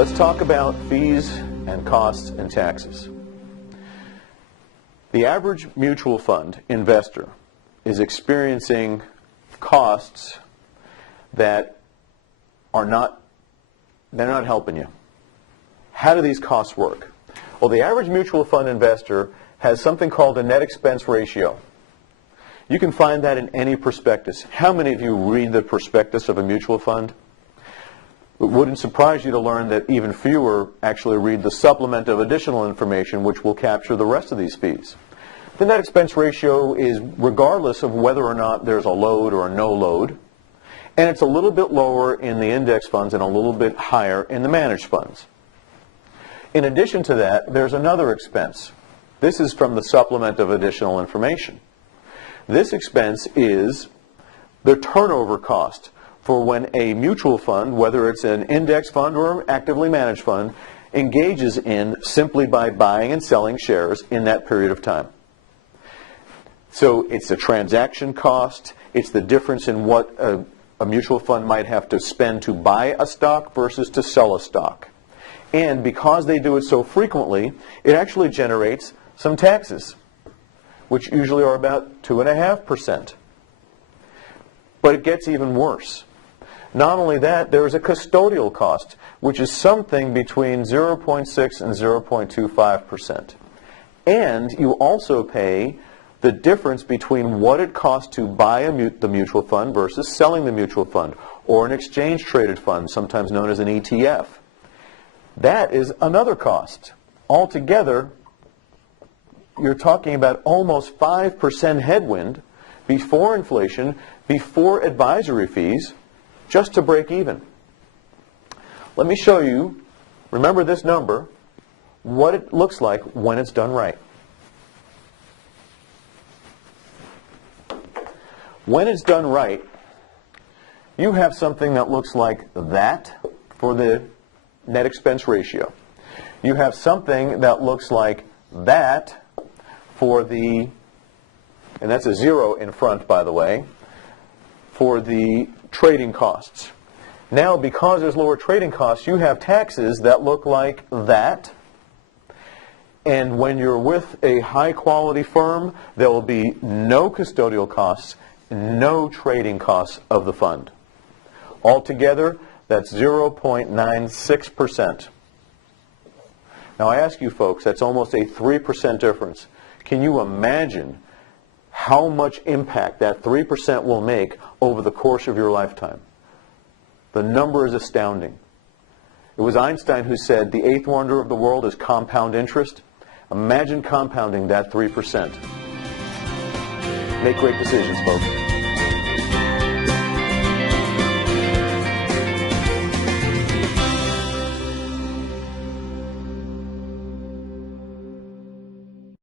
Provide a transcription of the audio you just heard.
Let's talk about fees and costs and taxes. The average mutual fund investor is experiencing costs that they're not helping you. How do these costs work? Well, the average mutual fund investor has something called a net expense ratio. You can find that in any prospectus. How many of you read the prospectus of a mutual fund? It wouldn't surprise you to learn that even fewer actually read the supplement of additional information which will capture the rest of these fees. The net expense ratio is regardless of whether or not there's a load or a no load, and it's a little bit lower in the index funds and a little bit higher in the managed funds. In addition to that, there's another expense. This is from the supplement of additional information. This expense is the turnover cost for when a mutual fund, whether it's an index fund or an actively managed fund, engages in simply by buying and selling shares in that period of time. So it's the transaction cost, it's the difference in what a mutual fund might have to spend to buy a stock versus to sell a stock. And because they do it so frequently, it actually generates some taxes, which usually are about 2.5%. But it gets even worse. Not only that, there is a custodial cost, which is something between 0.6 and 0.25%. And you also pay the difference between what it costs to buy the mutual fund versus selling the mutual fund, or an exchange-traded fund, sometimes known as an ETF. That is another cost. Altogether, you're talking about almost 5% headwind before inflation, before advisory fees, just to break even. Let me show you, remember this number, what it looks like when it's done right. When it's done right, you have something that looks like that for the net expense ratio. You have something that looks like that for the, and that's a 0 in front, by the way, for the trading costs. Now, because there's lower trading costs, you have taxes that look like that. And when you're with a high-quality firm, there will be no custodial costs, no trading costs of the fund. Altogether, that's 0.96%. Now, I ask you folks, that's almost a 3% difference. Can you imagine how much impact that 3% will make over the course of your lifetime? The number is astounding. It was Einstein who said the eighth wonder of the world is compound interest. Imagine compounding that 3%. Make great decisions, folks.